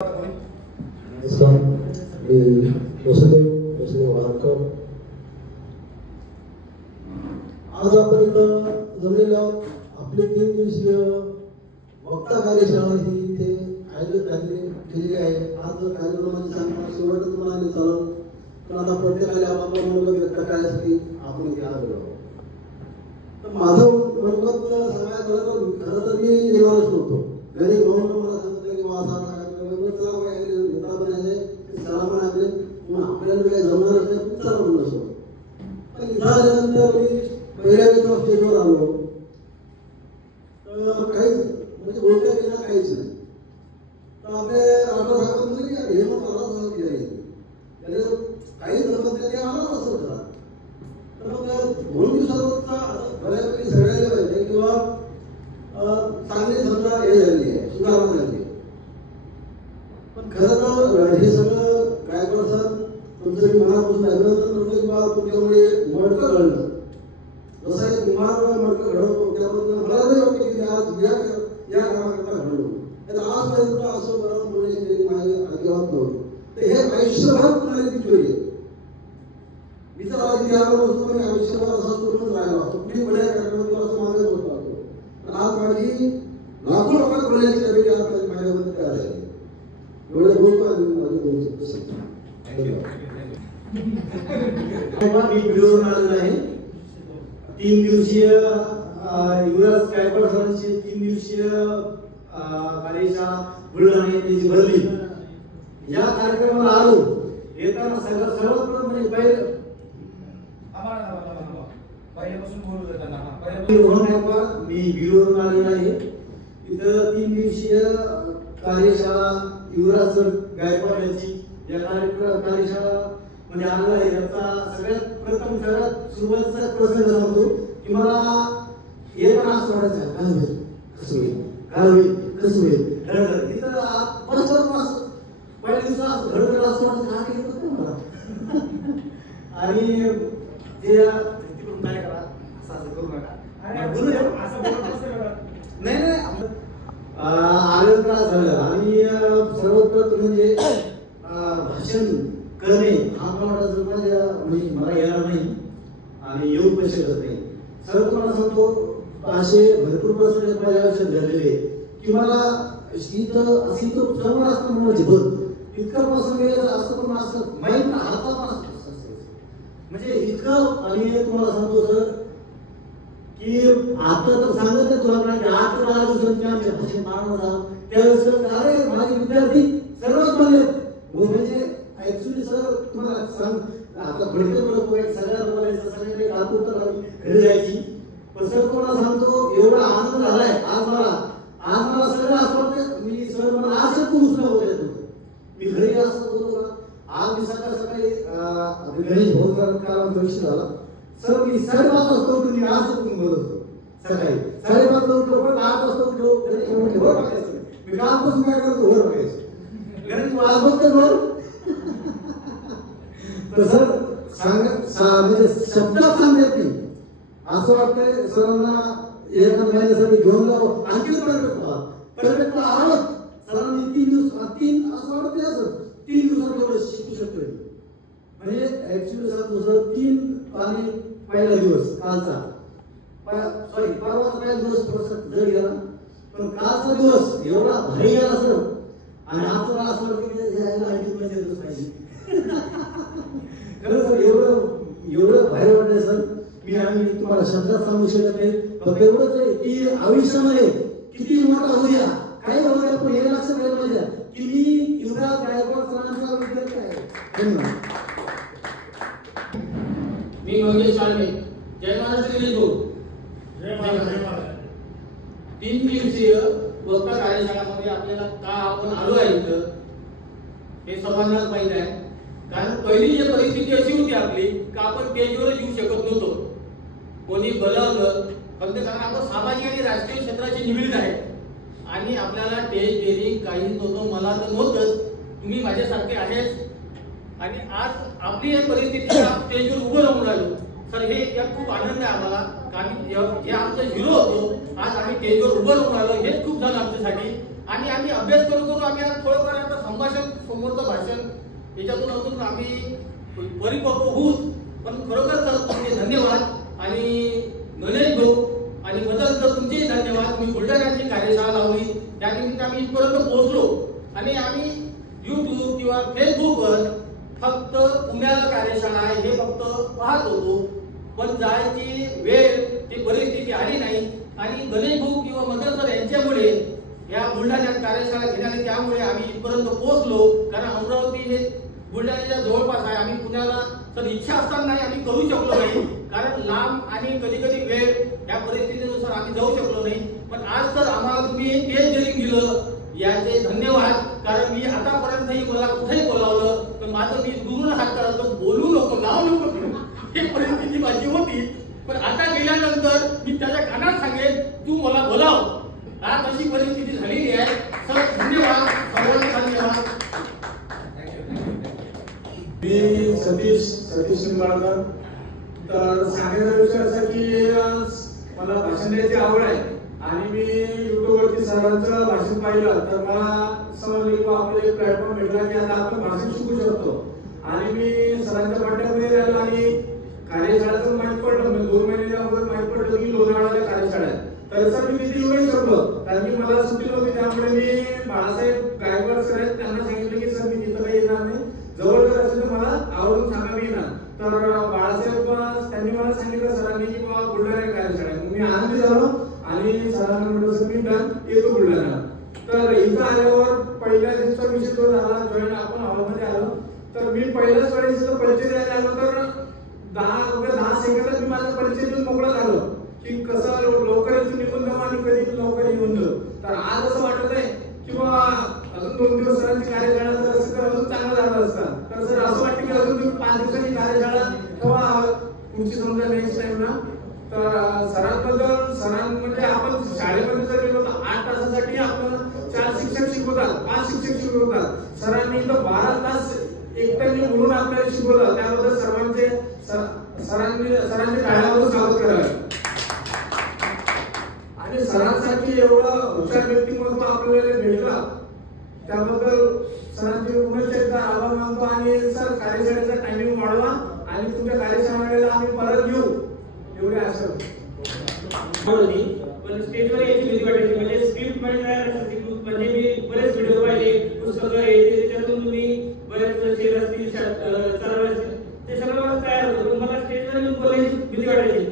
आज आपण इथं जमलेलो आपली 3 दिवसीय वक्ता कार्यशाळा ही इथे आयोजित केलेली आहे. आज कार्यक्रमाची सांगता शेवट तुम्हाला चालू पण आता प्रत्येकाला आपलं मनोगत व्यक्त करण्यासाठी आपण इथे आलेलो आहोत. तर माझं मनोगत सांगायचं झालं तर खरं तर मी येणारच नव्हतो. घरी भाऊन मला सांगितलं की वासा चला नेता बनायचे सला बनायचे मग आपल्याला काही जमणार नाही चला म्हणून असो. पण इथं आल्यानंतर मी पहिल्या दिवस स्टेजवर आलो तर काहीच म्हणजे बोलता येणार काहीच नाही. तर आपले राठोड साहेब म्हणले की हे मग मला सहज केलं त्याने काही जमत नाही ते आम्हाला असं करा. तर मग 2 दिवसाचा बऱ्यापैकी सगळ्याला पाहिजे किंवा चांगली समजा हे झाली आहे सुधारणा झाली आहे. पण खरं तर हे सगळं गायकवाड सर तुमचं मी मनापासून अभिनंदन करतो किंवा तुमच्यामुळे मडकं घडलं. जसं एक विमान मडकं घडवतो त्याबद्दल मला नाही वाटतं की आज या कामाकरता घडलो. आजपर्यंत असं बरं बोलण्याची माझी अजिबात नव्हती. तर हे आयुष्यभर तुम्हाला ती चोरी आहे. मी तर आधी आलो असतो पण आयुष्यभर असंच करूनच राहिलो असतो. कुठे बड्या कार्यक्रमात असं मागत होतो असतो. पण आज माझी लाखो लोकांना बोलण्याची ॲबिलिटी आज माझ्यामध्ये तयार झाली. एवढे बोलतो आणि माझी बोलू शकतो. मी व्हिडिओवर आलेलो आहे. 3 दिवसीय युवराज गायकवाड सरांची 3 दिवसीय कार्यशाळा बुलढाणा येथे भरली. या कार्यक्रमाला आलो येताना सर्वप्रथम म्हणजे मी व्हिडिओवर आलेलो आहे. इथं 3 दिवसीय कार्यशाळा युवराज सर गायकवाड यांची या कार्यशाळा म्हणजे आलेला आहे. याचा सगळ्यात सुरुवातीचा प्रसंग सांगतो की मला येताना असं वाटायचं काय होईल कसं होईल काय होईल कसं होईल धडधड इथं बस पहिल्या दिवसात धडधड असं वाटतं हा काही होत मला. आणि ते तिकडून काय करा असं करू नका नाही आनंद त्रास झाला. आणि सर्वप्रथम म्हणजे भाषण करणे हा म्हणजे मला येणार नाही आणि येऊ पण शकत नाही. सर्व तुम्हाला सांगतो असे भरपूर प्रसंग माझ्या आयुष्यात घडलेले की मला इथं सर्व असतं म्हणजे बघ इतकं प्रसंग असतं पण असं माहीत हातात म्हणजे इतकं. आणि तुम्हाला सांगतो सर की आता तर सांगत नाही तुला की 8 ते 12 दिवसांची आमच्या भाषेत मारणार त्यावेळेस अरे माझे विद्यार्थी सर्वच म्हणले म्हणजे ऍक्च्युली सर तुम्हाला सांग आता घडते सगळ्या बोलायचं सगळ्यांनी आतुरता घरी जायची. पण सर तुम्हाला सांगतो एवढा आनंद झालाय आज मला सगळं असं वाटतं मी सर मला आज दुसरं बोलायचं होतं. मी घरी असं बोलतो ना आज मी सकाळी गणेश भाऊचा विषय झाला. सर मी 5:30 वाजता उठून मी आज बोलत होतो. सकाळी 5:30 उठलो पण 8 वाजता उठलो वर बघायचं मी कालपासून काय करतो वर बघायचं गणेश आज बघतो वर. तर सर म्हणजे शब्दात सांगण्यात नाही असं वाटतंय सरांना एका महिन्यासाठी घेऊन जावं. आणखीच परफेक्ट आवडत सरांनी 3 दिवस असं वाटतंय असं 3 दिवसात एवढं शिकू शकतोय. म्हणजे ऍक्च्युली सांगतो सर 3 आणि पहिला दिवस कालचा परवाचा पहिला दिवस थोडासा जड गेला पण कालचा दिवस एवढा भारी गेला सर. आणि आजचा असं वाटतं पाहिजे खरं सर एवढं बाहेर वाटतंय सर. आम्ही तुम्हाला शब्दात सांगू शकत नाही. फक्त एवढंच आहे की आयुष्यामध्ये किती मोठा होऊया काही होऊया पण हे लक्षात घ्यायला पाहिजे की मी युवराज गायकवाड सरांचा विद्यार्थी आहे. धन्यवाद. मी मंगेश चालवे जय महाराष्ट्र लिहितो. 3 दिवसीय वक्ता कार्यशाळामध्ये आपल्याला का आपण आलो आहे इथं हे सर्वांनाच माहित आहे. कारण पहिली जी परिस्थिती अशी होती आपली का आपण स्टेजवरच येऊ शकत नव्हतो. कोणी बोलावलं फक्त कारण आपण सामाजिक आणि राजकीय क्षेत्राशी निगडीत आहे आणि आपल्याला स्टेज डेअरिंग काही नव्हतं. मला तर नव्हतंच तुम्ही माझ्यासारखे आहेच. आणि आज आपली एक परिस्थिती स्टेजवर उभं राहून राहिलो सर हे यात खूप आनंद आहे आम्हाला. कारण जे आमचं हिरो होतो आज आम्ही स्टेजवर उभं राहून राहिलो हेच खूप झालं आमच्यासाठी. आणि आम्ही अभ्यास करू करू आम्ही आज थोडंफार आता संभाषण समोरचं भाषण याच्यातून अजून आम्ही परिपक्व होऊ. पण खरोखर सर तुमचे धन्यवाद आणि गणेश भाऊ आणि मदत सर तुमचेही धन्यवाद. तुम्ही बुलढाण्याची कार्यशाळा लावली त्यानिमित्त आम्ही इथपर्यंत पोहोचलो आणि आम्ही YouTube किंवा फेसबुकवर फक्त पुण्याला कार्यशाळा आहे हे फक्त पाहत होतो. पण जायची वेळ ती परिस्थिती आली नाही आणि गणेश भाऊ किंवा मदत सर यांच्यामुळे या बुलढाण्यात कार्यशाळा घेण्याने त्यामुळे आम्ही इथपर्यंत पोहोचलो. कारण अमरावती हे बुलढाण्याच्या जवळपास आहे. आम्ही पुण्याला तर इच्छा असताना आम्ही करू शकलो नाही कारण लांब आणि कधी कधी वेळ या परिस्थितीनुसार आम्ही जाऊ शकलो नाही. पण आज तर आम्हाला तुम्ही तेच जरी दिलं याचे धन्यवाद. कारण मी आतापर्यंतही मला कुठेही बोलावलं तर माझं मी दुरून हात करायचं बोलू नको नाव नको ही परिस्थिती माझी होती. पण आता गेल्यानंतर मी त्याच्या कानात सांगेन तू मला बोलाव. आज अशी परिस्थिती झालेली आहे. सर धन्यवाद, सर्वांना धन्यवाद. मी सतीश निंबाळकर. तर सांगायचा विषय असा की मला भाषण द्यायची आवड आहे आणि मी युट्यूबवरती सरांचं भाषण पाहिलं तर मला समजलं की आपल्याला एक प्लॅटफॉर्म भेटला की आता आपण भाषण शिकू शकतो. आणि मी सरांच्या पाठ्यामध्ये राहिलो आणि कार्यशाळेचं माहीत पडलं. म्हणजे 2 महिन्याच्या अगोदर माहीत पडलं की लोणावळ्याला कार्यशाळा आहे. तर सर मी तिथे येऊ शकलो कारण की मला सुट्टी नव्हती. त्यामुळे मी बाळासाहेब गायकवाड सर आहेत त्यांना सांगितलं की सर मी तिथं काही येणार नाही, जवळ जर असेल तर मला आवडून सांगा मी येणार. तर बाळासाहेब त्यांनी मला सांगितलं सरांनी की बाबा बुलढाणा कार्यशाळा आहे. मी आनंदी झालो आणि सरांना म्हटलं सर मी डन येतो बुलढाणा. तर इथं आल्यावर पहिल्या दिवसा विषय जो झाला जॉईन आपण हॉलमध्ये आलो तर मी पहिल्याच वेळेस परिचय द्यायला आलो तर 10 सेकंदात मी माझा परिचय देऊन मोकळा झालो की कसं लवकर निघून जाऊ आणि कधी लवकर येऊन जाऊ. तर आज असं वाटत आहे की बाबा अजून 2 दिवस सरांची कार्यशाळा जर असं अजून चांगलं झालं असतं. तर सर असं वाटतं की अजून तुम्ही 5 दिवसांची कार्यशाळा किंवा पुढची समजा नेक्स्ट टाइम ना. तर सरां म्हणजे आपण शाळेमध्ये जर गेलो तर 8 तासासाठी आपण 4 शिक्षक शिकवतात, 5 शिक्षक शिकवतात. सरांनी तर 12 तास एकट्याने बोलून आपल्याला शिकवलं. त्याबद्दल सर्वांचे सरांचे टाळ्यावर स्वागत करावे. आणि सरांसाठी एवढं हुशार व्यक्तिमत्व आपल्याला भेटलं त्याबद्दल सरांचे पुन्हा एकदा आभार मानतो. आणि सर कार्यशाळेचा टायमिंग वाढवा आणि तुमच्या कार्यशाळेला आम्ही परत येऊ एवढे आशा. पण स्टेजवर यायची भीती वाटायची. म्हणजे स्क्रिप्ट म्हणजे मी बरेच व्हिडिओ पाहिले, पुस्तकं त्याच्यातून तुम्ही बरेच शेर असतील चालवले असतील ते सगळं मला तयार होतं. पण मला स्टेजवर येऊन बोलायची भीती वाटायची.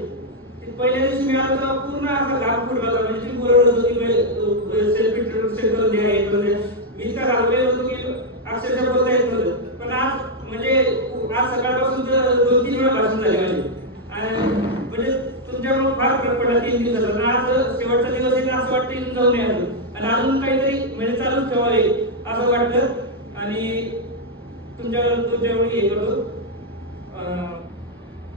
पहिल्या दिवशी मी आलो तेव्हा पूर्ण असा घाम फुटला होता. म्हणजे ती बोलत होती सेल्फ इंट्रोडक्शन करून द्या. मी इतका घाबरलेलो होतो की अक्षरशः बोलता येत नव्हतं. पण आज म्हणजे आज सकाळपासून 2-3 वेळा भाषण झाले माझे. म्हणजे तुमच्यामुळे फार फरक पडला 3 दिवसात. आज शेवटचा दिवस आहे असं वाटतं इथून जाऊन यायचं आणि अजून काहीतरी म्हणजे चालूच ठेवावे असं वाटतं. आणि तुमच्यावर हे करतो.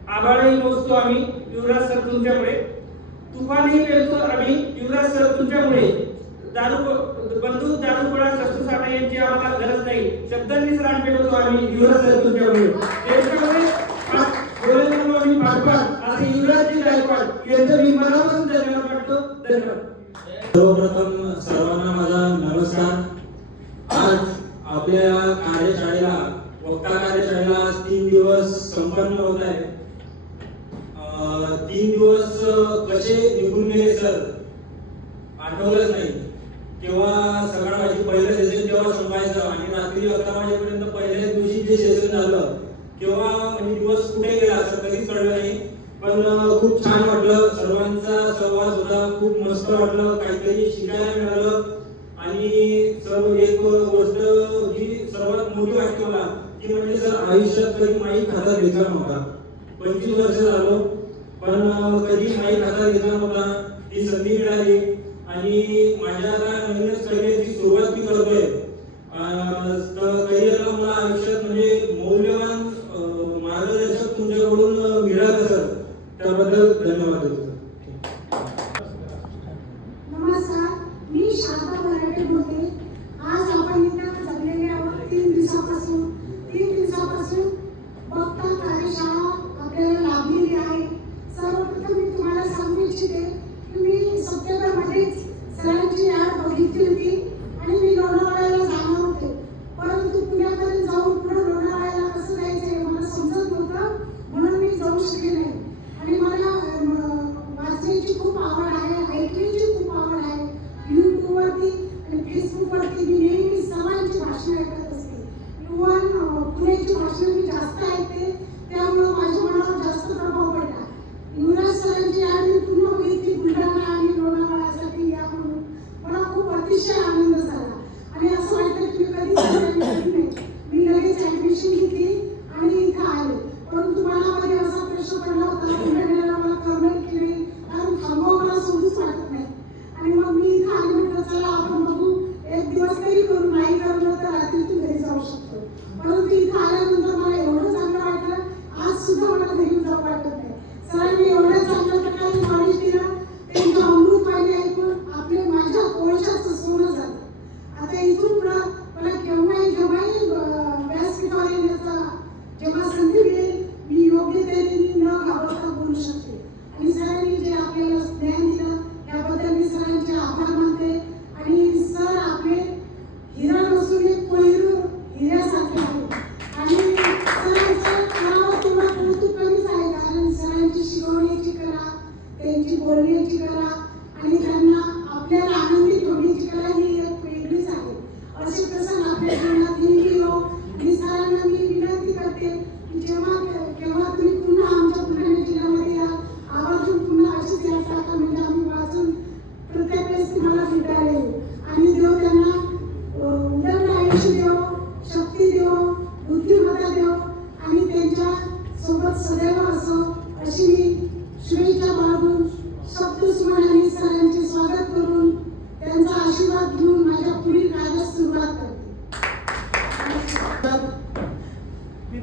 आभाळही मोजतो आम्ही युवराज सर तुमच्यामुळे, तुफानही पेलतो आम्ही युवराज सर तुमच्यामुळे. बंदूक दारूगोळा शस्त्रसाठा यांची आम्हाला गरज नाही, शब्दांनीच रान पेटवतो आम्ही युवराज सर तुमच्यामुळे. असे युवराजजी गायकवाड यांचं मी मनापासून धन्यवाद वाटतो. धन्यवाद. सर्वप्रथम सर्वांना माझा नमस्कार. आज आपल्या कार्यशाळेला वक्ता कार्यशाळेला 3 दिवस संपन्न होत आहे. 3 दिवस कसे निघून गेले सर आठवलंच नाही. तेव्हा सकाळ माझी पहिलं सेशन तेव्हा संपायचं आणि रात्री 11 वाजेपर्यंत पहिल्याच दिवशी जे सेशन झालं तेव्हा म्हणजे दिवस कुठे गेला असं कधीच कळलं नाही. पण खूप छान वाटलं. सर्वांचा सहवास होता, खूप मस्त वाटलं, काहीतरी शिकायला मिळालं. आणि सर्व एक गोष्ट जी सर्वात मोठी वाटते मला ती म्हणजे सर आयुष्यात कधी माईक हातात घेतला नव्हता. 25 वर्ष झालो पण कधी माईक हातात घेतला नव्हता. ती संधी मिळाली आणि माझ्या नवीनच करिअरची सुरुवात मी करतोय. करिअरला मला आयुष्यात म्हणजे मौल्यवान मार्गदर्शक तुमच्याकडून मिळालं सर, त्याबद्दल धन्यवाद देतो. नमस्कार, मी शारदा मराठे बोलते. आज आपण इथं जमलेले आहोत 3 दिवसापासून वक्ता कार्यशाळा आपल्याला लाभलेली आहे. सर्वप्रथम मी तुम्हाला सांगू इच्छिते की मी सप्टेंबरमध्येच सरांची ॲड बघितली होती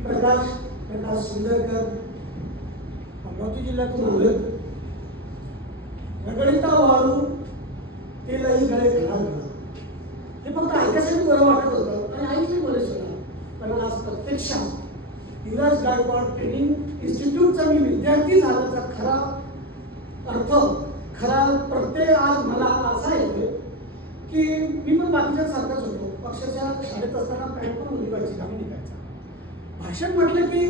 प्रकाश सुंदरकर अमरावती जिल्ह्यातून आले. रगडिता वाळू तेलाही गळे घाला हे फक्त ऐकायसाठी बरं वाटत होतं आणि ऐकले बरेच होणार. पण आज प्रत्यक्षात युवराज गायकवाड ट्रेनिंग इन्स्टिट्यूटचा मी विद्यार्थी झाल्याचा खरा अर्थ, खरा प्रत्यय आज मला असा येतोय की मी पण बाकीच्या सारखाच होतो. पक्षाच्या शाळेत असताना पॅन्ट पण मुली पाहिजे आम्ही निघायचा. भाषण म्हटलं की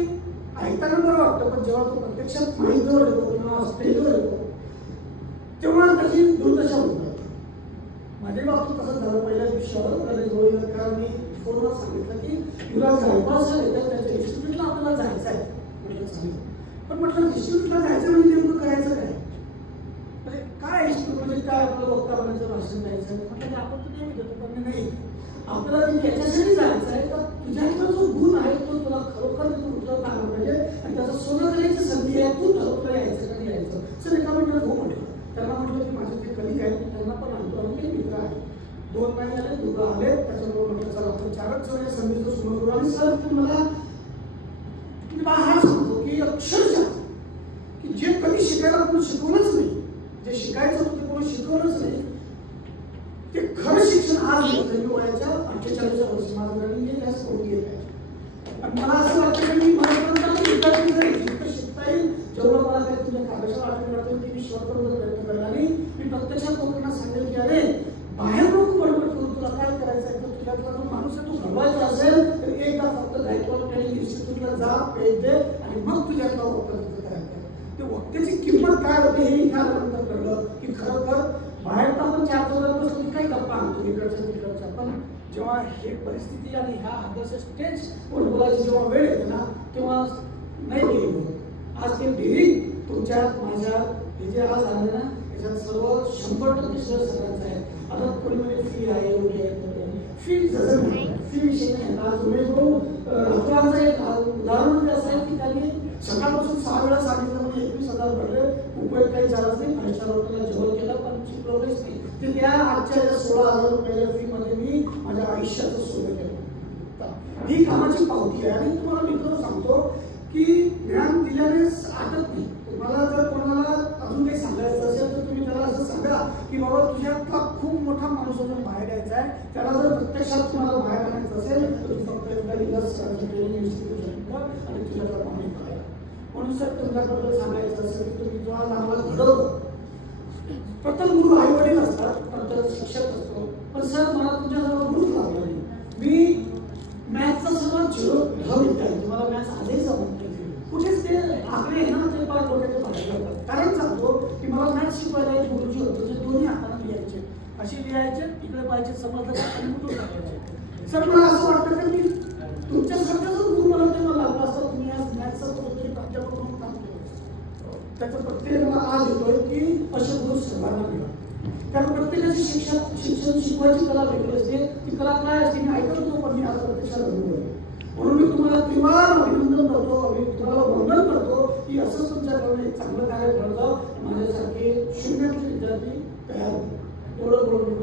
ऐकताना बरं वाटतं, पण जेव्हा तो प्रत्यक्षात माईकवर येतो किंवा स्टेजवर येतो तेव्हा त्याची दुर्दशा होतात. माझ्या बाबतीत तसं झालं. पहिल्या दिवशी फोनवर सांगितलं की युवराज गायकवाड सर येतात, त्यांच्या इन्स्टिट्यूटला आपल्याला जायचं आहे. म्हटलं सांगितलं, पण म्हटलं इन्स्टिट्यूटला जायचं म्हणजे नेमकं करायचं काय, म्हणजे काय इन्स्टिट्यूट म्हणजे काय आपलं वक्ता बनायचं, भाषण द्यायचं. म्हटलं की आपण तर नेहमी देतो, पण नाही आपल्याला याच्यासाठी जायचं आहे तर तुझ्याकडे जो गुण आहे तो तुला खरोखर तिथून उतरवता आला पाहिजे आणि त्याचा सोनं करायची संधी आहे. तू ठरवता यायचं का नाही यायचं. सर एका मिनिटात हो म्हटलं. त्यांना म्हटलं की माझे जे कलिग आहेत त्यांना पण आणतो आणि ते मित्र आहेत. 2 महिने आले, दोघं आले. त्याच्यामुळे म्हटलं चला आपण 4च जण या संधीचं सोनं करू. आणि सर तुम्हाला हा सांगतो की अक्षरशः की जे कधी शिकायला कोणी शिकवलंच नाही, जे शिकायचं होतं ते कोणी शिकवलंच नाही, ते खरं शिक्षण आज वयाच्या 48 वर्षी माझं रनिंग जास्त होती येत आहे. आणि मला असं वाटतं की मी माझ्यापर्यंत विद्यार्थी जरी जितकं शिकता येईल जेवढं मला काही तुझ्या कागदाच्या वाटून वाटतं की मी शेवटपर्यंत प्रयत्न करणार नाही. मी प्रत्यक्षात लोकांना सांगेल की अरे बाहेर लोक बडबड करून तुला काय करायचं आहे, तर तुझ्यातला जो माणूस आहे तो घडवायचा असेल तर एकदा फक्त गायकवाड ट्रेनिंग इन्स्टिट्यूटला जा, पेज दे आणि मग तुझ्यातला वक्ता तिथं करायचं. ते वक्त्याची किंमत काय होते हे इथे आल्यानंतर कळलं की खरोखर बाहेर तर आपण 4 चौघात बसलो काही गप्पा आणतो इकडच्या तिकडच्या, पण जेव्हा हे परिस्थिती आणि ह्या आदर्श स्टेज बोलायची जेव्हा वेळ येते ना तेव्हा नाही गेली होत. आज ते डेअरिंग तुमच्यात माझ्यात हे जे आज आले ना याच्यात सर्व 100% श्रेय सगळ्यांचं आहे. आता कोणी म्हणजे फी आहे एवढी आहे फी जसं फी विषय नाही. आज उमेश भाऊ राठोडांचं एक उदाहरण म्हणजे असं आहे की त्यांनी सकाळपासून 6 वेळा सांगितलं म्हणजे 21,000 भरले, उपयोग काही झालाच नाही. 5 स्टार हॉटेलला जेवण केलं पण शिकवलंच नाही. ते त्या आजच्या 16,000 रुपयाच्या फी मध्ये मी माझ्या आयुष्याचं सोनं केलं. ही कामाची पावती आहे. आणि तुम्हाला मित्र सांगतो की ज्ञान दिल्याने आटत नाही. तुम्हाला जर कोणाला अजून काही सांगायचं असेल तर तुम्ही त्याला असं सांगा की बाबा तुझ्यातला खूप मोठा माणूस अजून बाहेर यायचा आहे, त्याला जर प्रत्यक्षात तुम्हाला बाहेर आणायचं असेल तर तू फक्त ट्रेनिंग इन्स्टिट्यूट आणि तुझ्यातला पाणी करायला. म्हणून सर तुमच्याबद्दल सांगायचं असेल की तुम्ही जो आज आम्हाला घडवलं. प्रथम गुरु आई वडील असतात, नंतर शिक्षक असतो, पण सर मला तुमच्याजवळ गुरुच लागला नाही. मी मॅथचा सर्वात 0 विद्यार्थी, तुम्हाला मॅथ्स आधीच जमत नाही. कुठेच ते आकडे आहे ना ते पार डोक्याच्या बाहेर जातात. कारण सांगतो की मला मॅथ्स शिकवायला एक गुरुजी होतो जे दोन्ही हाताने लिहायचे, असे लिहायचे, इकडे पाहायचे समजलं आणि कुठून टाकायचे. सर मला असं वाटतं की मी तुमच्यासारखाच गुरु मला तेव्हा लागला असता. तुम्ही आज मॅथ्सचा कुठेतरी प्राध्यापक म्हणून काम केलं. त्याचा प्रत्येक मला आज येतोय की असे गुरु सर्वांना मिळाले. कारण प्रत्येकाची शिक्षण शिकवायची कला वेगळी असते. ती कला काय असते मी ऐकत होतो, पण मी आज प्रत्यक्षात अनुभव. म्हणून मी तुम्हाला त्रिवार अभिनंदन करतो, तुम्हाला वंदन करतो की असंच तुमच्याकडून एक चांगलं कार्य घडलं. माझ्यासारखे 0 विद्यार्थी तयार होते. एवढं बोलून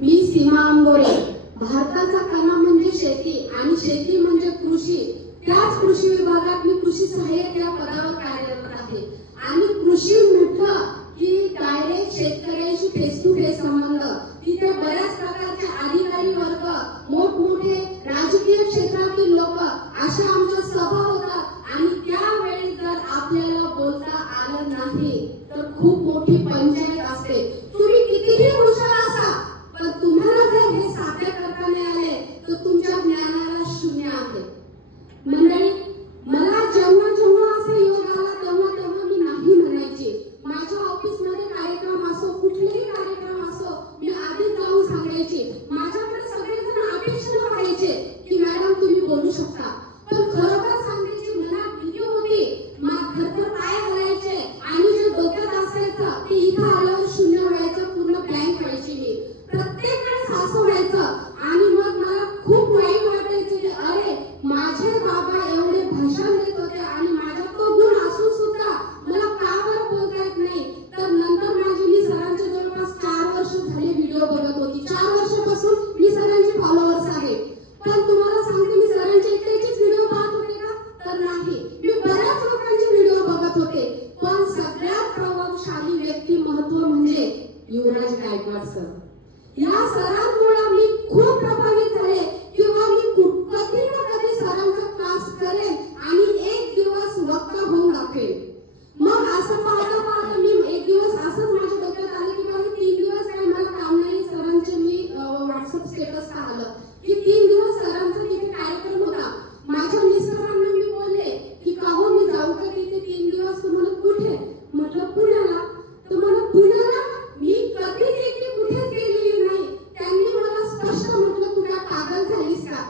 मी सीमा आंबोरे. भारताचा कणा म्हणजे शेती आणि शेती म्हणजे कृषी. त्याच कृषी विभागात मी कृषी सहाय्यक या पदावर कार्यरत आहे. आणि कृषी म्हटलं की डायरेक्ट शेतकऱ्यांशी फेस टू फेस संबंध. तिथे बऱ्याच प्रकारचे अधिकारी वर्ग, मोठमोठे राजकीय क्षेत्रातील लोक अशा आमच्या सभा होतात आणि त्यावेळी जर आपल्याला बोलता आलं नाही तर खूप मोठी पंचायत असते. तुम्ही कितीही हुशार असा पण तुम्हाला जर हे साध्य करता नाही आले तर तुमच्या ज्ञानाला 0 आहे. मंडळी मला जेव्हा जेव्हा असा योग आला तेव्हा मी सांगितलं की 3 दिवस सरांचा तिथे कार्यक्रम होता. माझ्या मिस्टरांना मी बोलले की का हो मी जाऊ का तिथे 3 दिवस? तुम्हाला कुठे? म्हटलं पुण्याला. तुम्हाला पुण्याला? मी कधीच इथे कुठेच गेलेली नाही. त्यांनी मला स्पष्ट म्हटलं तू काय पागल झालीस का?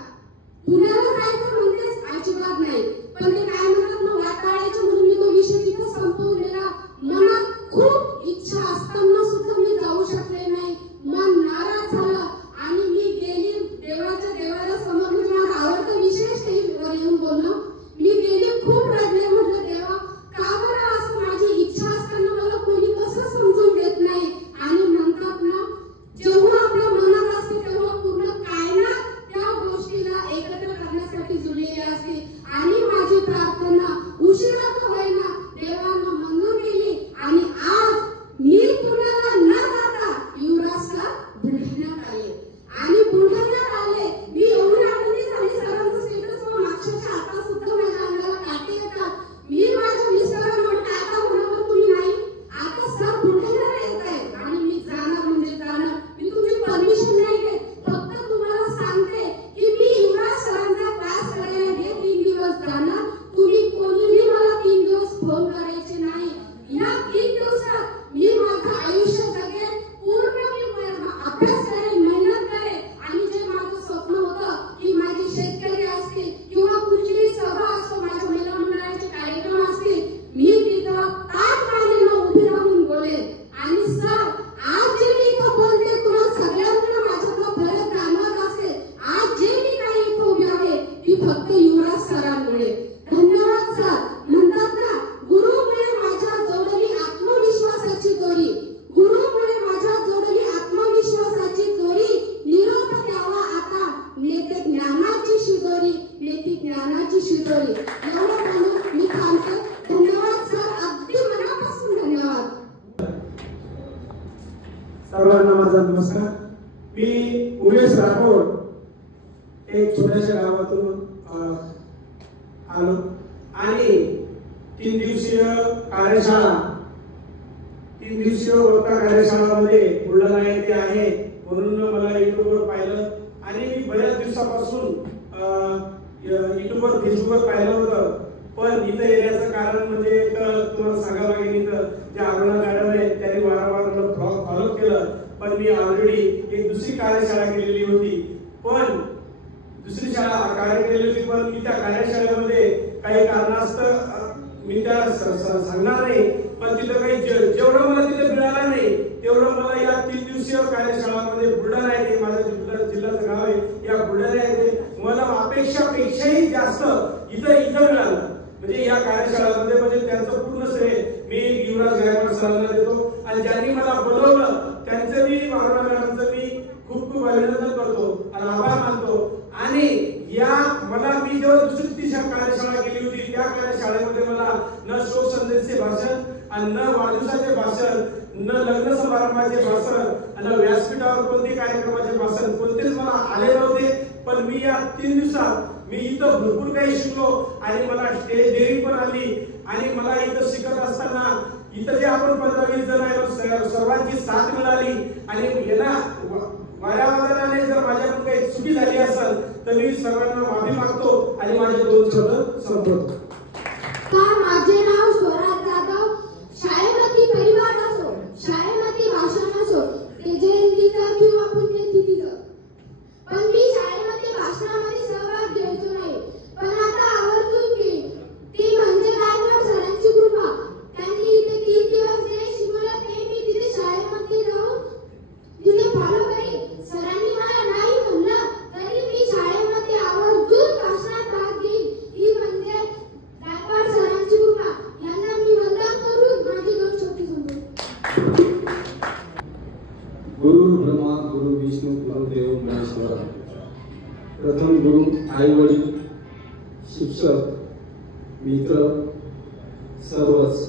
पुण्याला जायचं म्हणतेस? अजिबात नाही. पण ते काय म्हणतात ना वाटाळ्याचे म्हणून मी तो विषय तिथं संपवून दिला. मनात खूप इच्छा असताना सुद्धा मी जाऊ शकले नाही. मन नाराज झालं आणि मी गेली देवाच्या देवाऱ्यासमोर. म्हणजे माझा आवडता विषय स्टेजवर येऊन बोलणं. मी गेली, खूप रडले. म्हटलं देवा का बरं असं माझी इच्छा असताना मला कोणी कसं समजून घेत नाही? आणि म्हणतात ना जेव्हा आपल्या मनात असते तेव्हा पूर्ण कायनात त्या गोष्टीला एकत्र करण्यासाठी जुळलेली असते. आणि माझी प्रार्थना उशिरा का होईना देवानं मंजूर केली आणि आज मी पुण्याला न जाता युवराजला बुलढाण्यात आले. आणि बुलढाण्यात आले मी एवढी आनंदी झाली. सरांचं स्टेटस मागच्या आता सुद्धा माझ्या अंगाला काटे येतात. मी माझ्या मिस्टरांना म्हटलं आता म्हणावर तुम्ही नाही, आता सर बुलढाण्याला येत आहेत आणि मी जाणार म्हणजे जाणार. मी तुमची परमिशन नाही घेत, फक्त तुम्हाला सांगते की मी युवराज सरांचा क्लास करायला हे 3 दिवस जाणार. तुम्ही कोणीही मला 3 दिवस फोन करायचे नाही. या 3 दिवसात मी माझं आयुष्य जगेल. पूर्ण मी अभ्यास करेन, मेहनत करेन आणि जे माझं स्वप्न होतं की माझे शेतकरी असतील किंवा कुठलीही सभा असो, माझ्या महिला मंडळाचे कार्यक्रम असतील, मी तिथं ताटमानेनं उभी राहून बोलेन. आणि सर आज जे मी इथं बोलते तुम्हाला सगळ्यांना माझ्याकडं फरक जाणवत असेल. आज जे मी काही इथं उभी आहे ती फक्त युवराज सरांमुळे. धन्यवाद सर. म्हणतात ना गुरुमुळे माझ्या जोडली आत्मविश्वासाची दोरी. गुरुमुळे माझ्या जोडली आत्मविश्वासाची दोरी. निरोप द्यावा आता नेते ज्ञानाची शिदोरी. नेते ज्ञानाची शिदोरी. एवढं म्हणून मी थांबते. धन्यवाद सर, अगदी मनापासून धन्यवाद. सर्वांना माझा नमस्कार. मी उमेश राठोड, एक छोट्याशा गावातून आलो आणि 3 दिवसीय कार्यशाळा, 3 दिवसीय वक्ता कार्यशाळामध्ये बुलढाणा येथे आहे म्हणून मला युट्यूबवर पाहिलं आणि मी बऱ्याच दिवसापासून युट्यूबवर फेसबुकवर पाहिलं होतं. पण इथं येण्याचं कारण म्हणजे एक तुम्हाला सांगावं लागेल, इथं जे अरुणा मॅडम आहे त्यांनी वारंवार मला फॉलो केलं. पण मी ऑलरेडी एक दुसरी कार्यशाळा केलेली होती. पण दुसरी कार्य केलेली होती पण मी त्या कार्यशाळेमध्ये काही कारणास्तव मी त्या सांगणार नाही. पण तिथं काही जेवढं मला तिथे मिळालं नाही तेवढं मला या 3 दिवसीय कार्यशाळामध्ये बुलढाणा येथे, माझ्या जिल्ह्याचं गाव आहे, या बुलढाणा येथे मला अपेक्षापेक्षाही जास्त इथं मिळालं. म्हणजे या कार्यशाळेमध्ये म्हणजे त्यांचं पूर्ण श्रेय मी युवराज गायकवाड सरांना देतो. आणि ज्यांनी मला बोलवलं त्यांचं मी अरुणा मॅडमचं मी खूप खूप अभिनंदन करतो आणि आभार मानतो. आणि या मला मी जेव्हा दुसरी कार्यशाळा केली होती त्या कार्यशाळेमध्ये मला न शोक संदेशचे भाषण आणि न वाढदिवसाचे भाषण, न लग्न समारंभाचे भाषण, न व्यासपीठावर कोणते कार्यक्रमाचे भाषण कोणतेच मला आले नव्हते. पण मी या 3 दिवसात मी इथं भरपूर काही शिकलो आणि मला स्टेज डेअरिंग पण आली. आणि मला इथं शिकत असताना इथं जे आपण 15-20 जण आहे सर्वांची साथ मिळाली. आणि याला वाऱ्यावादनाने जर माझ्याकडून काही चुकी झाली असेल तर मी सर्वांना माफी मागतो आणि माझे 2 शब्द संपवतो. माझे नाव स्वराज जाधव. शाळेमध्ये परिवार असो, शाळेमध्ये भाषण असो, ते जयंतीचं किंवा पुण्यतिथीचं, पण मी शाळेमध्ये भाषणामध्ये सहभाग घ्यायचो नाही. पण आता आवर्जून घेईन. ती म्हणजे गायकवाड सरांची कृपा. त्यांनी इथे 3 दिवस जे शिकवलं ते मी तिथे शाळेमध्ये जाऊन तिथे फॉलो करेन. सरांनी मला नाही म्हणलं तरी मी शाळेमध्ये आवर्जून भाषणात भाग घेईन. ही म्हणजे गायकवाड सरांची कृपा. यांना मी वंदन करून माझी 2 शब्द संपवतो. गुरु ब्रह्मा, गुरु विष्णू, गुरुदेव महेश्वर. प्रथम गुरु आई वडील, शिक्षक, मित्र सर्वच.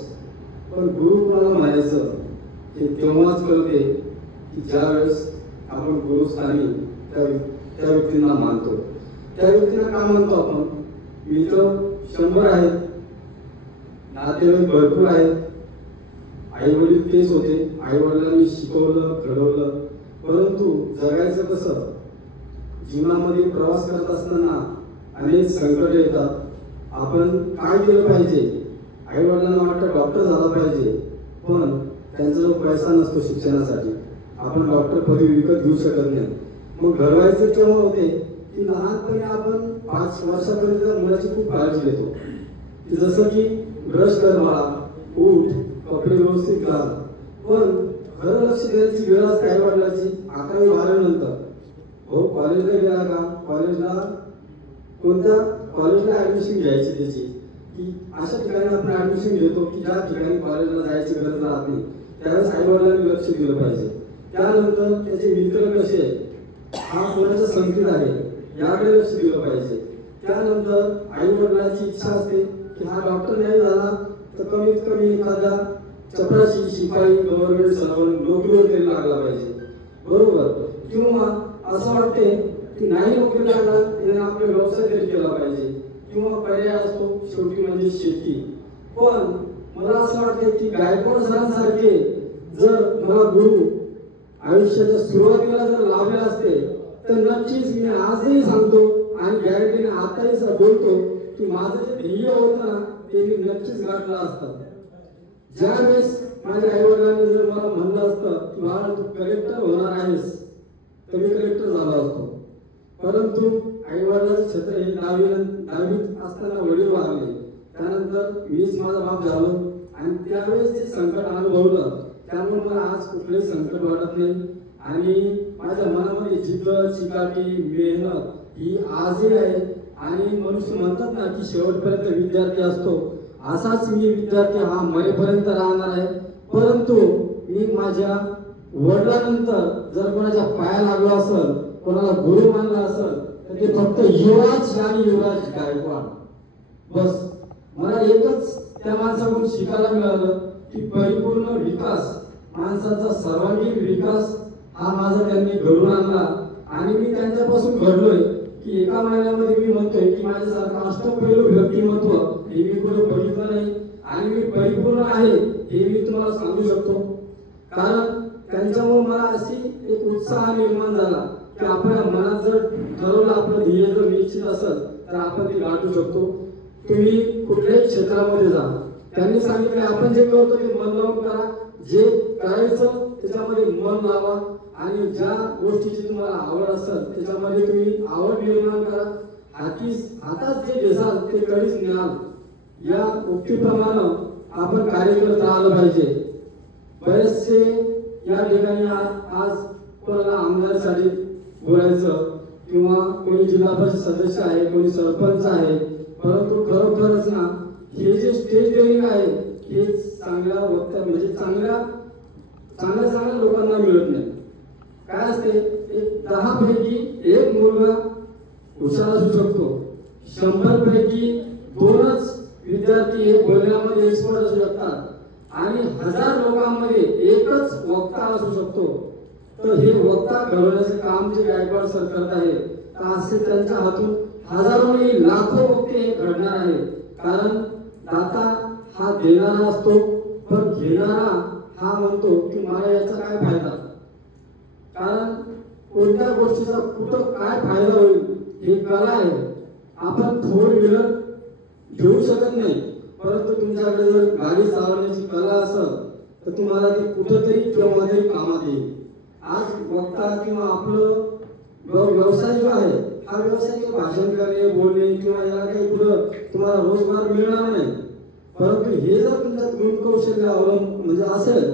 पण गुरु कोणाला म्हणायचं हे तेव्हाच कळते की ज्या वेळेस आपण गुरुस्थानी त्या व्यक्तींना मानतो. त्या व्यक्तींना का मानतो आपण? मित्र 100 आहेत, नातेवाईक भरपूर आहेत, आई वडील तेच होते, आई वडिलांनी शिकवलं घडवलं. परंतु जगायचं कसं? जीवनामध्ये प्रवास करत असताना अनेक संकट येतात. आपण काय केलं पाहिजे? आई वडिलांना वाटतं डॉक्टर झाला पाहिजे, पण त्यांचा जो पैसा नसतो शिक्षणासाठी, आपण डॉक्टर पदवी विकत घेऊ शकत नाही. मग घडवायचं केव्हा होते की लहानपणी आपण 5 वर्षापर्यंत मुलाची खूप काळजी घेतो, की जसं की ब्रश कर बाळा, उठ, कपडे व्यवस्थित घाल. पण खरं लक्ष द्यायची वेळ असते आई वडिलांची 11वी-12वी नंतर. हो, कॉलेजला गेला का, कॉलेजला कोणत्या कॉलेजला ऍडमिशन घ्यायची त्याची, की अशा ठिकाणी आपण ऍडमिशन घेतो की ज्या ठिकाणी कॉलेजला जायची गरज राहत नाही. त्यावेळेस आई वडिलांनी लक्ष दिलं पाहिजे. त्यानंतर त्याचे मित्र कसे, हा कोणाचा संकेत आहे याकडे लक्ष दिलं पाहिजे. त्यानंतर आई वडिलांची इच्छा असते की हा डॉक्टर नाही झाला तर कमीत कमी एखाद्या चपराशी, शिपाई, गव्हर्नमेंट सर्वंट, नोकरीवर तरी लागला पाहिजे, बरोबर. किंवा असं वाटते की नाही नोकरी लागला त्याने आपला व्यवसाय तरी केला पाहिजे, किंवा पर्याय असतो शेवटी म्हणजे शेती. पण मला असं वाटतं की गायकवाड सरांसारखे जर मला गुरु आयुष्याच्या सुरुवातीला जर लाभले असते तर नक्कीच मी आजही सांगतो आणि गॅरंटीने आताही बोलतो की माझं जे ध्येय होतं ना ते मी नक्कीच गाठलं असतं. ज्यावेळेस माझ्या आई वडिलांनी जर मला म्हणलं असतं की बाळा तू कलेक्टर होणार आहेस तर मी कलेक्टर झालो असतो. परंतु आई वडिलांचं क्षेत्र हे 10वीत असताना वडील वारले, त्यानंतर मीच माझा बाप झालो आणि त्यावेळेस ते संकट अनुभवलं. त्यामुळे मला आज कुठलंही संकट वाटत नाही आणि माझ्या मनामध्ये जिद्द, चिकाटी, मेहनत ही आजही आहे. आणि मनुष्य म्हणतात ना की शेवटपर्यंत विद्यार्थी असतो, असाच मी विद्यार्थी हा मरेपर्यंत राहणार आहे. परंतु मी माझ्या वडिलांनंतर जर कोणाच्या पाया लागलो असेल, कोणाला गुरु मानला असेल तर ते फक्त युवराज आणि युवराज गायकवाड. बस मला एकच त्या माणसाकडून शिकायला मिळालं की परिपूर्ण विकास, माणसाचा सर्वांगीण विकास हा माझा त्यांनी घडून आणला. आणि मी त्यांच्यापासून घडलोय की एका महिन्यामध्ये मी म्हणतोय की माझ्यासारखं अष्टपैलू व्यक्तिमत्व हे मी कुठे बघितलं नाही आणि मी परिपूर्ण आहे हे मी तुम्हाला सांगू शकतो. कारण त्यांच्यामुळे मला अशी एक उत्साह निर्माण झाला की आपल्या मनात जर ठरवलं, आपलं ध्येय जर निश्चित असेल तर आपण ते गाठू शकतो. तुम्ही कुठल्याही क्षेत्रामध्ये जा, त्यांनी सांगितले आपण जे करतो ते मन लावून करा, जे करायचं त्याच्यामध्ये मन लावा आणि ज्या गोष्टीची तुम्हाला आवड असेल त्याच्यामध्ये तुम्ही आवड निर्माण करा. हातात जे घेसाल ते कधीच न्याल, या उक्तीप्रमाणे आपण कार्य करत राहिलं पाहिजे. बरेचसे या ठिकाणी आज कोणाला आमदारसाठी बोलायचं किंवा कोणी जिल्हा परिषद सदस्य आहे, कोणी सरपंच आहे, परंतु खरोखरच ना हे जे स्टेज डेअरिंग आहे हे चांगल्या वक्त्या म्हणजे चांगल्या लोकांना मिळत नाही. काय असते, एक 10 पैकी 1 मुलगा हुशार असू शकतो, 100 पैकी 2च विद्यार्थी हे बोलण्यामध्ये एक्सपर्ट असू शकतात आणि 1000 लोकांमध्ये एकच वक्ता असू शकतो. तर हे वक्ता घडवण्याचे काम जे गायकवाड सर करत आहे, तर असे त्यांच्या हातून हजारो नाही लाखो वक्ते हे घडणार आहे. कारण दाता हा देणारा असतो, पण घेणारा हा म्हणतो की मला याचा काय फायदा. कारण कोणत्या गोष्टीचा कुठं काय फायदा होईल हे कला आहे. आपण 4 व्हीलर घेऊ शकत नाही, परंतु तुमच्याकडे जर गाडी चालवण्याची कला असेल तर तुम्हाला ती कुठेतरी केव्हा तरी कामात येईल. आज वक्ता किंवा आपलं व्यवसाय जो आहे हा व्यवसाय भाषण करणे, बोलणे किंवा याला काही पुढं तुम्हाला रोजगार मिळणार नाही. परंतु हे जर तुमच्यात गुण कौशल्य म्हणजे असेल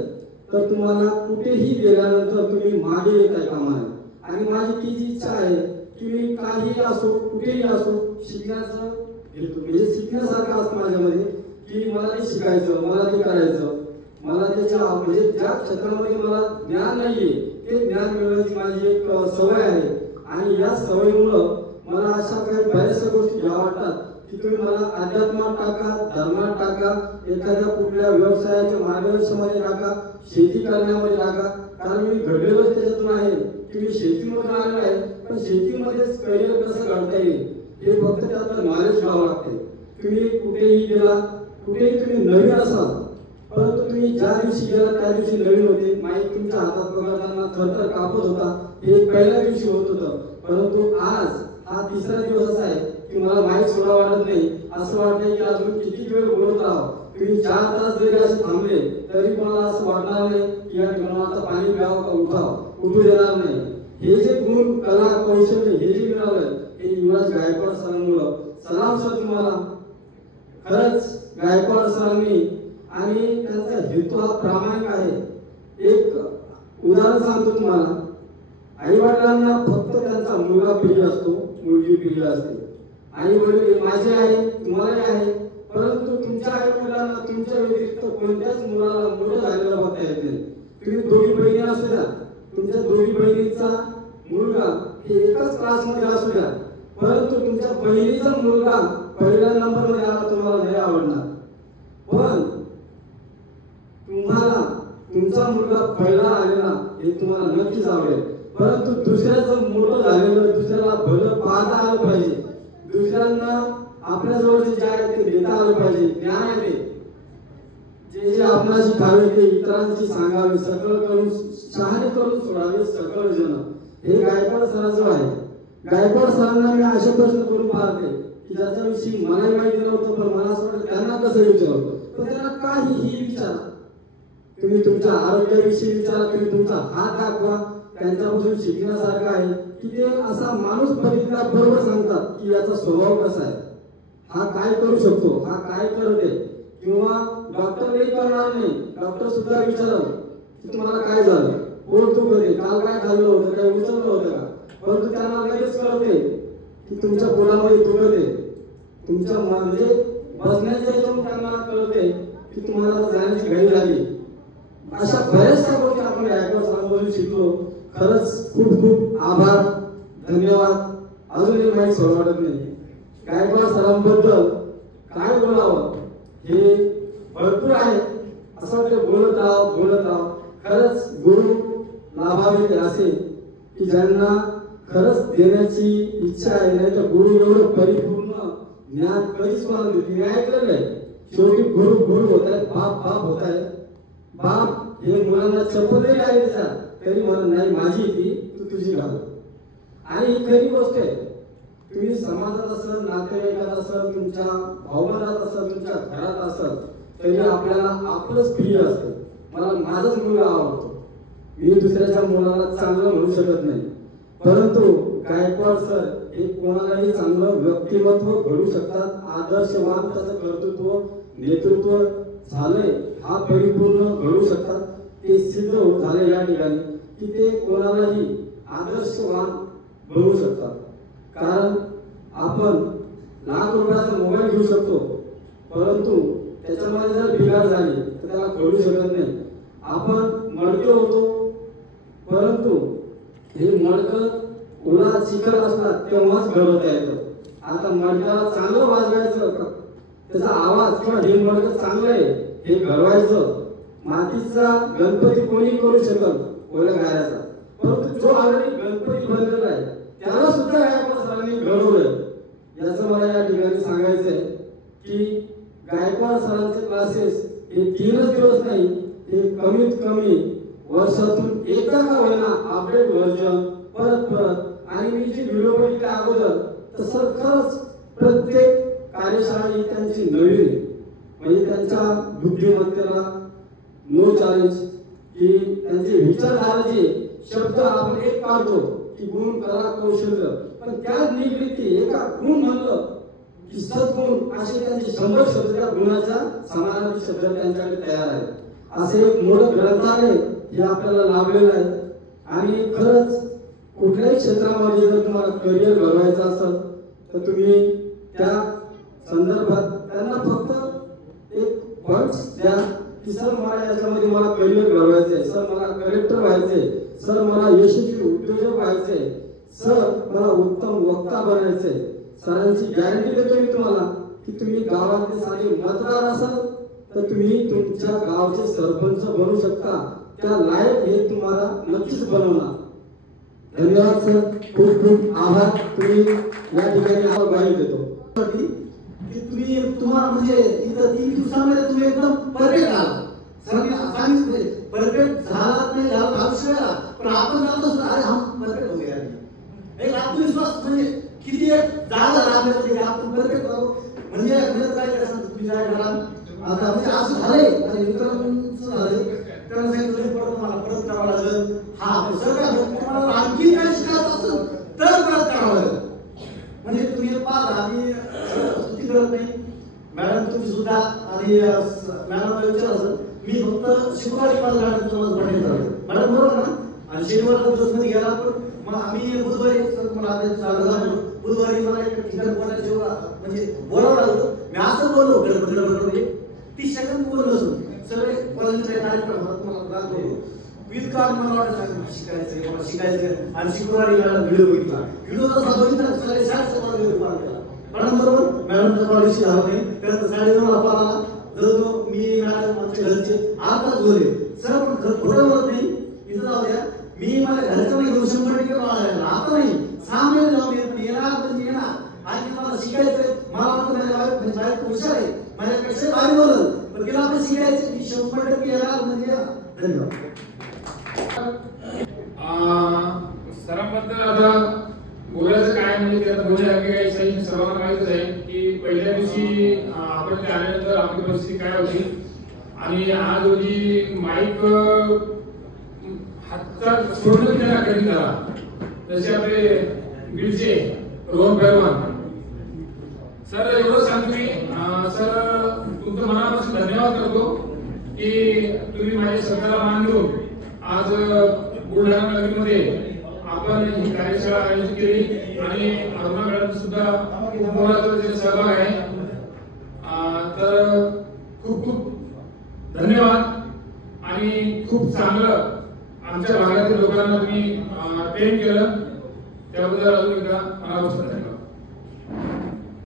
तर तुम्हाला कुठेही गेल्यानंतर तुम्ही मागे येता कामा नये. आणि माझी तीच इच्छा आहे की मी काही असो कुठेही असो शिकण्याचं म्हणजे शिकण्यासारखं असतं माझ्यामध्ये की मला ते शिकायचं, मला ते करायचं, मला त्याच्या म्हणजे ज्या क्षेत्रामध्ये मला ज्ञान नाहीये ते ज्ञान मिळवण्याची माझी एक सवय आहे. आणि या सवयीमुळं मला अशा काही बऱ्याचशा गोष्टी घ्या वाटतात की तुम्ही मला अध्यात्मात टाका, धर्मात टाका, एखाद्या कुठल्या व्यवसायाच्या मार्गदर्शनामध्ये टाका, शेती करण्यामध्ये टाका. कारण मी घडलेलोच त्याच्यातून आहे की मी शेतीमध्ये आलेलो आहे, पण शेतीमध्येच करिअर कसं घडता येईल हे फक्त त्यातलं नॉलेज घ्यावं लागते. तुम्ही कुठेही गेला, कुठेही तुम्ही नवीन असाल, परंतु तुम्ही ज्या दिवशी गेला त्या दिवशी नवीन होते. माईक तुमच्या हातात पकडताना थरथर कापत होता, हे पहिल्या दिवशी होत होतं. परंतु आज हा तिसरा दिवस असा आहे की मला माहीत सोडा वाटत नाही, असं वाटतंय की अजून किती वेळ बोलत राहावं. तुम्ही 4 तास जरी असे थांबले तरी कोणाला असं वाटणार नाही की या ठिकाणी आता पाणी प्यावं का उठू देणार नाही. हे जे गुण, कला, कौशल्य हे जे मिळालं हे युवराज गायकवाड सरांमुळं. सलाम सर तुम्हाला. खरंच गायकवाड सरांनी आणि त्यांचा हेतू हा प्रामाणिक आहे. एक उदाहरण सांगतो तुम्हाला. आई वडिलांना फक्त त्यांचा मुलगा प्रिय असतो, मुलगी प्रिय असते. आई वडील माझे आहे, तुम्हालाही आहे, परंतु तुमच्या आई वडिलांना तुमच्या व्यतिरिक्त कोणत्याच मुलाला मोठं झालेलं बघता येत नाही. तुम्ही दोघी बहिणी असू द्या, तुमच्या दोघी बहिणीचा मुलगा हे एकाच क्लासमध्ये असू द्या, परंतु तुमच्या बहिणीचा मुलगा पहिल्या नंबरमध्ये आला तुम्हाला नाही आवडणार. पण तुम्हाला तुमचा मुलगा पहिला आलेला हे तुम्हाला नक्कीच आवडेल. परंतु दुसऱ्याचं मोठं झालेलं, दुसऱ्याला भलं पाहता आलं पाहिजे, दुसऱ्यांना आपल्या जवळ जे आहे ते देता आलं पाहिजे. ज्ञान आहे ते जे आपणाशी ठावे ते इतरांशी सांगावे, सकल करून शहाणे करून सोडावे सकल जन. हे गायकवाड सरांचं आहे. गायकवाड सरांना मी असे प्रश्न करून पाहते की ज्याच्याविषयी मलाही माहिती नव्हतं, पण मला असं वाटतं त्यांना कसं विचारतो. पण त्यांना काहीही विचारा, तुम्ही तुमच्या आरोग्याविषयी विचारा, तुम्ही तुमचा हात दाखवा, त्यांच्यापासून शिकण्यासारखं आहे की ते असा माणूस बघितला बरोबर सांगतात की याचा स्वभाव कसा आहे, हा काय करू शकतो, हा काय करते. किंवा डॉक्टर नाही करणार नाही, डॉक्टर सुद्धा विचारलं की तुम्हाला काय झालं, पोट दुखते, काल काय खाल्लं होतं, काय उचललं होतं का, परंतु त्यांना लगेच कळते की तुमच्या पोटामध्ये दुखते. तुमच्या म्हणजे बसण्याच्या याच्यावरून त्यांना कळते की तुम्हाला जाण्याची घाई झाली. अशा बऱ्याचशा गोष्टी आपण गायकवाड सरांमधून शिकलो. खरंच खूप खूप आभार, धन्यवाद. अजूनही माहीत सोडा वाटत नाही. गायकवाड सरांबद्दल काय बोलावं हे भरपूर आहे. असं वाटतं बोलत राहावं. खरंच गुरु लाभावे असे की ज्यांना खरंच देण्याची इच्छा आहे, नाही तर गुरु एवढं परिपूर्ण ज्ञान कधीच मला देते. मी ऐकलेलं आहे शेवटी गुरु होत आहे, बाप होत आहे. बाप हे मुलांना चपतही आहे तरी म्हणत नाही माझी ती तू तुझी घाल. आणि ही खरी गोष्ट आहे. तुम्ही समाजात असाल, नातेवाईकात असाल, तुमच्या भावनात असाल, तुमच्या घरात असाल, तरी आपल्याला आपलंच प्रिय असतं. मला माझाच मुलगा आवडतो, मी दुसऱ्याच्या मुलाला चांगलं म्हणू शकत नाही. परंतु गायकवाड सर हे कोणालाही चांगलं व्यक्तिमत्व घडू शकतात. आदर्शवान त्याचं कर्तृत्व, नेतृत्व झालंय हा परिपूर्ण घडू शकतात. ते सिद्ध झाले या ठिकाणी की ते कोणालाही आदर्शवान बनवू शकतात. कारण आपण लाख रुपयाचा मोबाईल घेऊ शकतो, परंतु त्याच्यामध्ये जर बिघाड झाली तर त्याला कळू शकत नाही. आपण मडके होतो, परंतु हे मडकं ओला चिखल असतात तेव्हाच घडवता येतं. आता मडक्याला चांगलं वाजवायचं, त्याचा आवाज किंवा हे मडकं चांगलं आहे हे घडवायचं. मातीचा गणपती कोणी करू शकत ओल्या गाण्याचा, परंतु जो ऑलरेडी गणपती बनलेला आहे त्याला सुद्धा गायकवाड सरांनी घडवलंय. याचं मला या ठिकाणी सांगायचंय की गायकवाड सरांचे क्लासेस हे 3 दिवस नाही, हे कमीत कमी वर्षातून एकदा का होईना अपडेट व्हर्जन परत. आणि मी जे व्हिडिओ बघितले अगोदर तसं खरंच प्रत्येक कार्यशाळा ही त्यांची नवीन आहे. म्हणजे त्यांच्या बुद्धिमत्तेला नो चॅलेंज की त्यांचे विचारधाराचे शब्द आपण एक काढतो की गुण, कला, कौशल्य, पण त्याच निगडीत एका गुण म्हणलं की सद्गुण असे त्यांचे 100 शब्द त्या गुणाच्या समानार्थी शब्द त्यांच्याकडे तयार आहेत. असे एक मोठं ग्रंथालय हे आपल्याला लाभलेलं आहे. आणि खरंच कुठल्याही क्षेत्रामध्ये जर तुम्हाला करिअर घडवायचं असेल तर तुम्ही त्या संदर्भात त्यांना फक्त एक पॉइंट्स द्या की सर मला याच्यामध्ये मला करिअर घडवायचंय, सर मला कलेक्टर व्हायचंय, सर मला यशस्वी उद्योजक व्हायचंय, सर मला उत्तम वक्ता बनायचंय. सरांची गॅरंटी देतो मी तुम्हाला की तुम्ही गावातले साधे मतदार असाल तर तुम्ही तुमच्या गावचे सरपंच बनू शकता. त्या लायक हे तुम्हाला नक्कीच बनवणार. धन्यवाद सर, खूप खूप आभार. तुम्ही या ठिकाणी आम्हाला ग्वाही देतो की तुम्ही तुम्हाला म्हणजे इथं 3 दिवसामध्ये तुम्ही एकदम परफेक्ट आला. सरांनी सांगितलं परफेक्ट झाला नाही झाला 10 वेळा, पण आपण जातो अरे हम परफेक्ट हो गया. एक आत्मविश्वास म्हणजे किती एक जागा लागले आपण परफेक्ट करू म्हणजे काय सांगतो तुम्ही काय करा आता म्हणजे असं झालंय आणि मित्रांचं झालंय त्यांना सांगितलं परत मला परत करावं लागेल हा सगळं तुम्हाला आणखी काय शिकायचं असेल तर परत करावं लागेल म्हणजे तुम्ही पाहा आम्ही स्तुती करत नाही मॅडम तुम्ही सुद्धा आणि मॅडमला विचारायचं मी फक्त शुक्रवारी माझं मॅडम तुम्हाला पटेल मॅडम बरोबर ना आणि शनिवारचा दिवस मध्ये गेला पण मग आम्ही बुधवारी मला बुधवारी मला एक ठिकाण बोलायचं म्हणजे बोलावं लागलं मी असं बोललो गणपती 30 सेकंद बोललो नसून सगळे कॉलेजचे कार्यक्रम तुम्हाला विदकार मला वाटत शिकायचं मला शिकायचं आणि शुक्रवारी मला व्हिडिओ बघितला व्हिडिओ जसा बघितला सगळे शाळेत मला व्हिडिओ पाहिला मॅडम बरोबर मॅडमचा कॉलेज झाला नाही त्यानंतर 9:30 वाजता जवळ मी मॅडम आमच्या घरचे 8 तास बोलले सर पण खोटं बोलत नाही इथं जाऊ द्या मी माझ्या घरचं नाही घेऊ 100% बाळगायला आता नाही 6 महिने जाऊन येणार म्हणजे येणार आणि मला शिकायचंय मला वाटतं माझ्या बाहेर हुशार आहे माझ्यापेक्षा भारी बोलल पण तिला आपण शिकायचं मी 100% येणार म्हणजे धन्यवाद सरांबद्दल आता बोलायचं काय म्हणजे त्यात बोलण्यासारखी काही सही सर्वांना माहितच आहे की पहिल्या दिवशी आपण ते आल्यानंतर आपली परिस्थिती काय होती आणि आज रोजी माईक हातात सोडणं त्याला कठीण झाला जसे आपले बीडचे रोहन पैलवान सर एवढं सांगतो मी सर तुमचं मनापासून धन्यवाद करतो की तुम्ही माझ्या शब्दाला मान देऊन आज बुलढाणा नगरीमध्ये आपण ही कार्यशाळा आयोजित केली आणि अरुणा मॅडम सुद्धा खूप मोलाचा सहभाग आहे तर खूप खूप धन्यवाद आणि खूप चांगलं आमच्या भागातील लोकांना तुम्ही ट्रेन केलं त्याबद्दल अजून एकदा मनापासून धन्यवाद